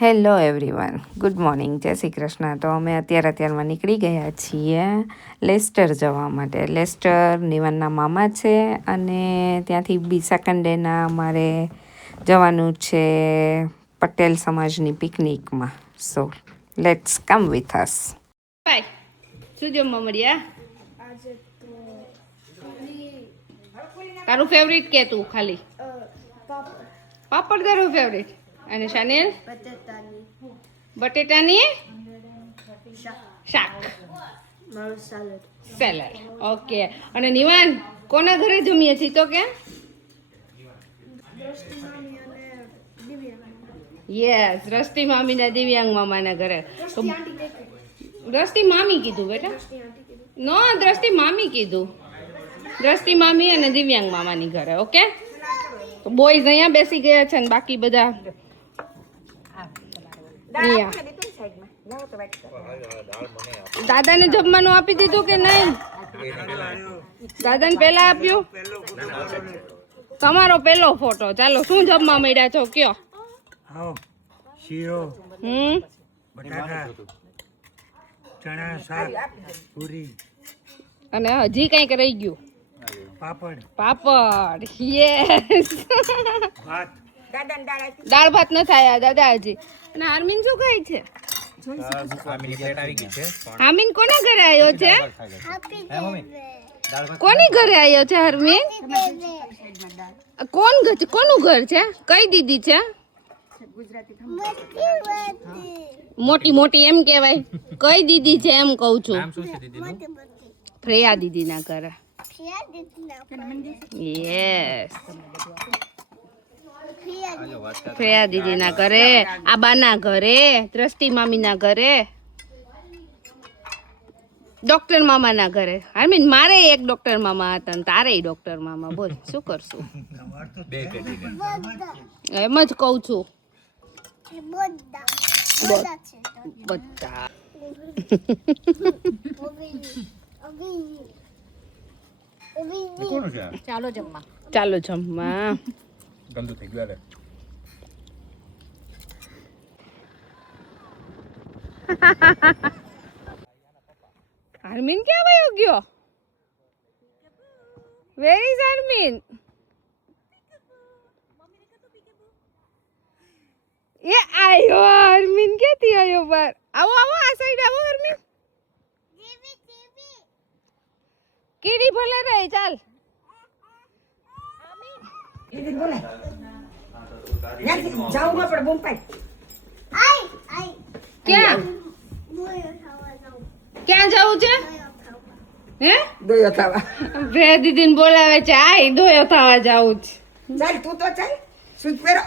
Hello everyone, good morning, જય શ્રી કૃષ્ણ. તો અમે અત્યારમાં નીકળી ગયા છીએ લેસ્ટર જવા માટે. લેસ્ટર નિવાનના મામા છે અને ત્યાંથી બી સેકન્ડ ડેના અમારે જવાનું છે પટેલ સમાજની પિકનિકમાં. So let's come with us. Bye. શું જમવા મળ્યા? તારું ફેવરિટ કે તું ખાલી પાપડ તારું ફેવરિટ? અને શાનેલ બટેટાની શાક, સેલડ. ઓકે. અને નિવાન કોના ઘરે જમીએ છીએ? તો કે યસ, દ્રષ્ટિ મામી ના દિવ્યાંગ મામાના ઘરે. દ્રષ્ટિ મામી કીધું બેટા? નો, દ્રષ્ટિ મામી કીધું. દ્રષ્ટિ મામી અને દિવ્યાંગ મામાની ઘરે. ઓકે. બોયઝ અહીંયા બેસી ગયા છે ને બાકી બધા દાદાને જમવાનું આપી દીધું કે નહીં? દાદાને પહેલા આપ્યું? તમારો પહેલો ફોટો. ચાલો, શું જમવા મળ્યા છો કયો? શીરો, બટાકા, ચણા શાક, પૂરી અને હજી કંઈક રહી ગયું? પાપડ. યસ. દાળ ભાત ન થાય દાદા હજી. અને આર્મીન શું કહે છે? આમીન કોના ઘરે આવ્યો છે? કોની ઘરે આવ્યો છે હરમીન? કોનું ઘર છે? કઈ દીદી છે? મોટી મોટી એમ કેવાય. કઈ દીદી છે એમ કઉ છું? ફ્રેયા દીદી ના ઘરે. યસ, ફ્રેયા દીદી ના ઘરે, આબાના ઘરે, દ્રષ્ટિ મામી ના ઘરે, ડોક્ટર મામા ના ઘરે. આઈ મીન મારે એક ડોક્ટર મામા હતા ને તારે ડોક્ટર મામા. બોલ શું કરશું? એમ જ કઉ છું. બધા ચાલો જમવા. ગંદુ થઈ ગયું. આર્મીન ક્યાં વયો ગયો? Where is આર્મીન? એ આયો આર્મીન. ક્યાંથી આયો બાર? આવો આવો, આ સાઈડ આવો આર્મીન. કીડી ભલે રહે. ચાલ ક્યાં ક્યાં જવું છે? હે દોયો થવા. બે દીદી ને બોલાવે છે. આય દોયો થવા જાવું છે. ચાલ તું તો ચાલ. સૂટ પહેરો.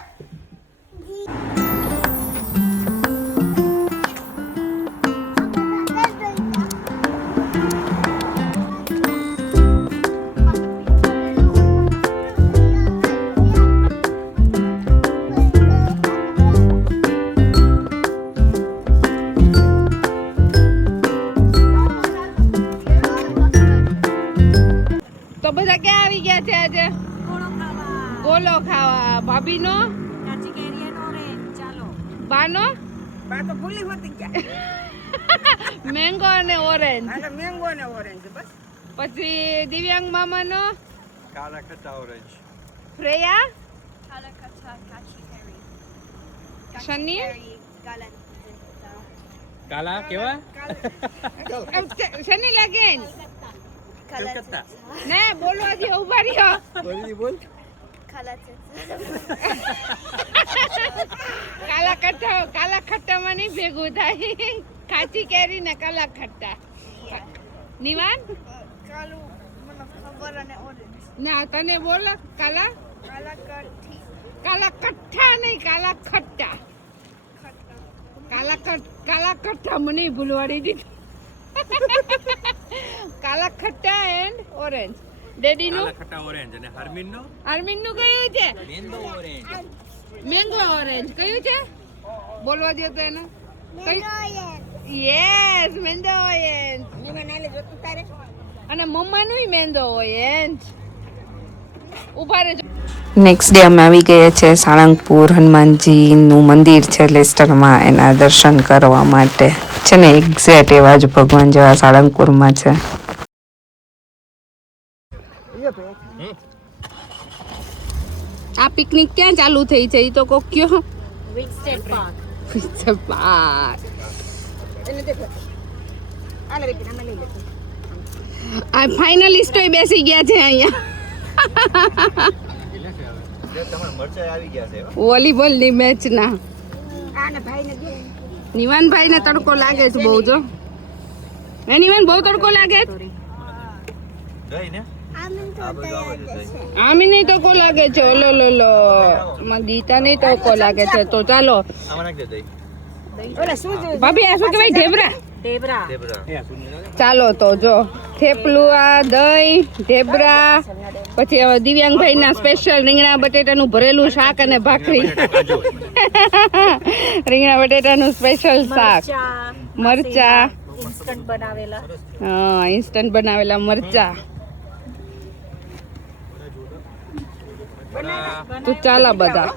તો બધા ક્યાં આવી ગયા છે આજે? ગોલો ખાવા. ભાભી નો બાનો બા તો ભૂલી હોતી ગયા. મેંગો અને ઓરેન્જ. અને મેંગો ને ઓરેન્જ બસ. પછી દિવ્યાંગ મામા નો કાળા ખટ્ટા ઓરેન્જ. ફ્રેયા, શની, કાલા કેવા? શની લાગે ને બોલવા દે. ઉભા રહ્યો. બોલ. કાલા ખટ્ટામાં નહીં ભેગું થાય. કાચી કેરી ને કાલા ખટ્ટા. નિવાન ના તને બોલો. કાલા કઠ્ઠા નહીં, કાલા ખટ્ટા. કાલા કઠ્ઠા મને ભૂલવાડી દીધું. કાલા ખટ્ટા એન્ડ ઓરેન્જ. ડેડી નું ખટ્ટા ઓરેન્જ અને હરમીન નો કયું છે? Mango orange. મેંગો ઓરેન્જ કયું છે? બોલવા દો તો એને. યસ, મેંદો ઓરેન્જ. અને મમ્મા નું મેંદો ઓરેન્જ. ઉભા રહેજો. નેક્સ્ટ ડે અમે આવી ગયા છે સાળંગપુર હનુમાનજીનું મંદિર છે લેસ્ટરમાં, એના દર્શન કરવા માટે છે ને એક્ઝેક્ટ એવા જ ભગવાન જેવા સાળંગપુરમાં છે. આ પિકનિક ક્યાં ચાલુ થઈ છે એ તો કોક કયો. આ ફાઇનલિસ્ટો બેસી ગયા છે અહીંયા વોલીબોલ ની મેચ ના. નિવાનભાઈ ને તડકો લાગે છે બહુ. જો નિવાન બહુ તડકો લાગે છે. આમી નહીં તડકો લાગે છે. ઓલો લો લો ગીતા નહીં તડકો લાગે છે. તો ચાલો ભાભી આ શું કહેવાય? ઢેબરા. ચાલો તો જો થેપલું, આ દહીં, ઢેબરા, પછી હવે દિવ્યાંગભાઈ ના સ્પેશિયલ રીંગણા બટેટાનું ભરેલું શાક અને ભાખરી. રીંગણા બટેટાનું સ્પેશિયલ શાક, મરચા, હા ઇન્સ્ટન્ટ બનાવેલા મરચા. તો ચાલો બધા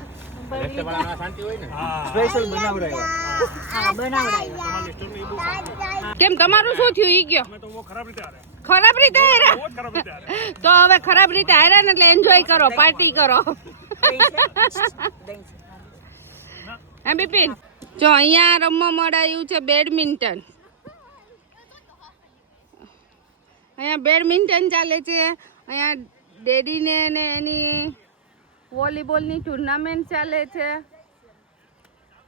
કેમ તમારું શું થયું ઈ કયો? ખરાબ રીતે હાર્યા. તો હવે ખરાબ રીતે હાર્યા ને એટલે એન્જોય કરો, પાર્ટી કરો. હા બિપિન જો અહીંયા રમવા મળાયું છે બેડમિન્ટન. અહીંયા બેડમિન્ટન ચાલે છે. અહીંયા ડેડીને ને એની વોલીબોલની ટુર્નામેન્ટ ચાલે છે.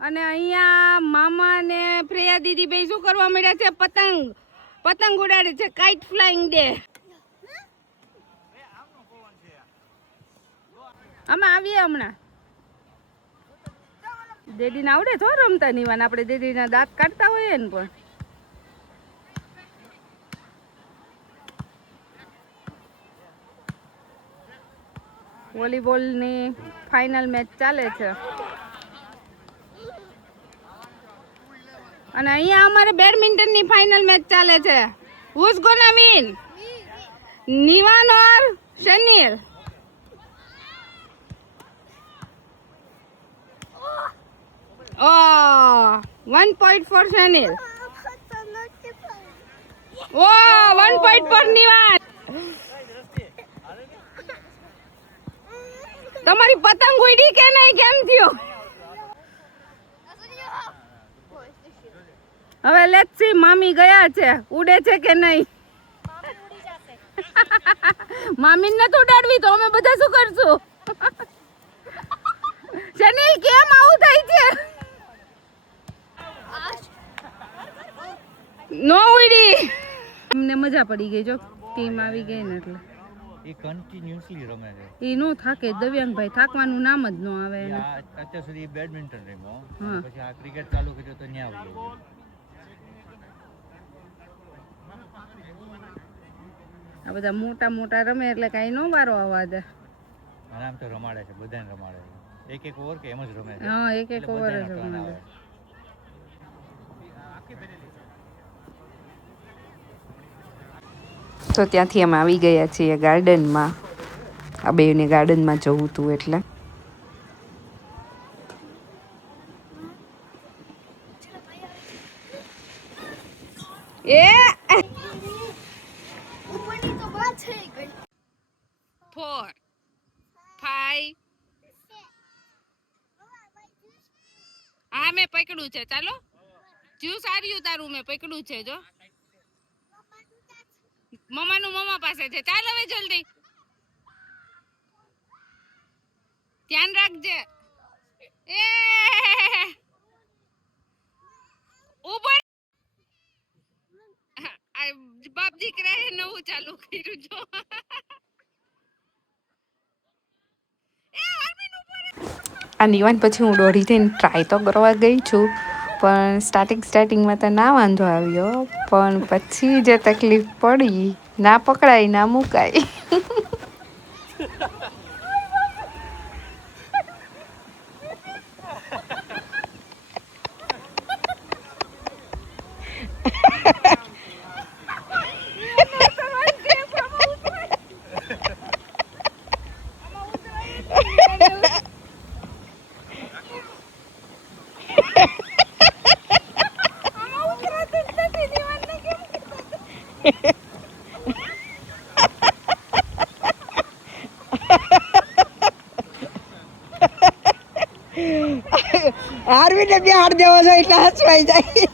અને અહીંયા મામા ને પ્રિયા દીદી ભાઈ શું કરવા મળ્યા છે? પતંગ ઉડાડે છે. Kite flying day. અમે આવીએ હમણાં. દેદીને આવડે છો રમતા નિવાન? આપણે દેદીના દાંત કાઢતા હોઈએ ને પણ. વોલીબોલની ફાઇનલ મેચ ચાલે છે. અને અહીંયા અમારે બેડમિન્ટનની ફાઇનલ મેચ ચાલે છે. Who is gonna win? Nivan or Shanil? Oh, 1 point for Shanil. Oh, 1 point for Nivan. તમારી પતંગ ઉડી કે નહીં? કેમ થયું? હવે લેટ્સ સી મામી ગયા છે, ઉડે છે કે નહીં. મામીને નથી ઉડાડવી તો અમે બધા શું કરશું? શનિલ કેમ આવું થાય છે? નો ઉડી. અમને મજા પડી ગઈ જો ટીમ આવી ગઈ ને એટલે. એ કન્ટિન્યુઅસલી રમે છે. એ નો થાકે. દિવ્યાંગભાઈ થાકવાનું નામ જ ન આવે એને. અત્યાર સુધી બેડમિન્ટન રમ્યો, હા. પછી આ ક્રિકેટ ચાલુ કર્યો તો ન્યા આવી ગયો. આ બધા મોટા મોટા રમે એટલે કઈ નો વારો આવવા દે. અને આમ તો રમાડે છે, બધાને રમાડે છે. એક ઓવર કે એમ જ રમે છે. હા એક એટલે ઓવર જ બધાના turn રમાડે. આવે. તો ત્યાંથી અમે આવી ગયા છીએ ગાર્ડનમાં. આ બેને ગાર્ડનમાં જવું હતું એટલે. એ 4 5 હા મેં પકડ્યું છે. ચાલો જ્યુ સાર્યું તારું મેં પકડ્યું છે. જો મમ્માનું મમ્મા પાસે છે. ચાલ હવે જલ્દી ધ્યાન રાખજે. એ ઉપર બાપ દીકરા એ નવું ચાલુ કર્યું. જો આ નિવાન પછી હું દોડી થઈને ટ્રાય તો કરવા ગઈ છું, પણ સ્ટાર્ટિંગમાં તો ના વાંધો આવ્યો, પણ પછી જે તકલીફ પડી, ના પકડાય ના મુકાય. હાર્વીને બે હાડ દેવો છો એટલે હસવાઈ જાય.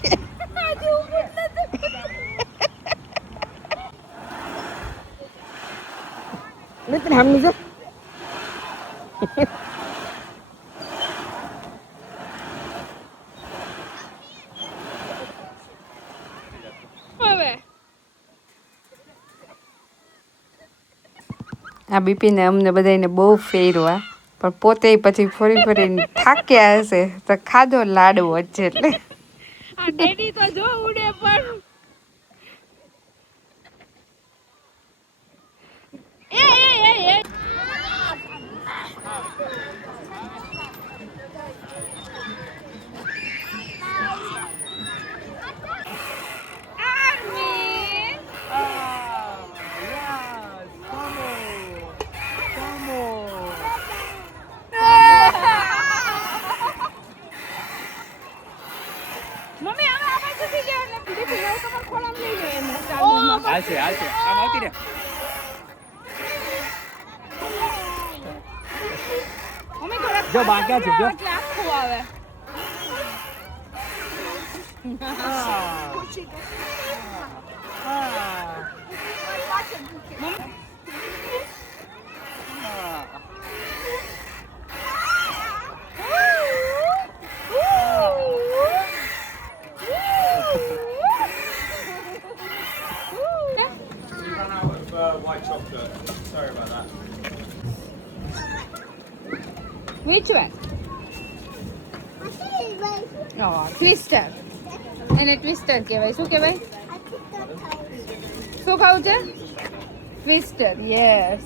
મિત્ર હમની જો આ બીપીને અમને બધાને બહુ ફેરવા, પણ પોતે પછી ફરી ફરીને થાક્યા હશે તો ખાધો લાડવો જ છે એટલે આ ડેડી તો જો ઉડે પણ એ મમ્મી હવે આ બાજુ થી ગયો એટલે દીદી નવ કમર ખોલામ લઈ લે એને ચાલુ હાલશે હાલશે આમ આવતી રે. મમ્મી થોડા જો બાક્યા છે, જો. એટલે આખું આવે White chocolate. Sorry about that. Which one? Oh, twister. એને twister કહેવાય. શું કહેવાય? શું ખાવું છે? Twister. Yes.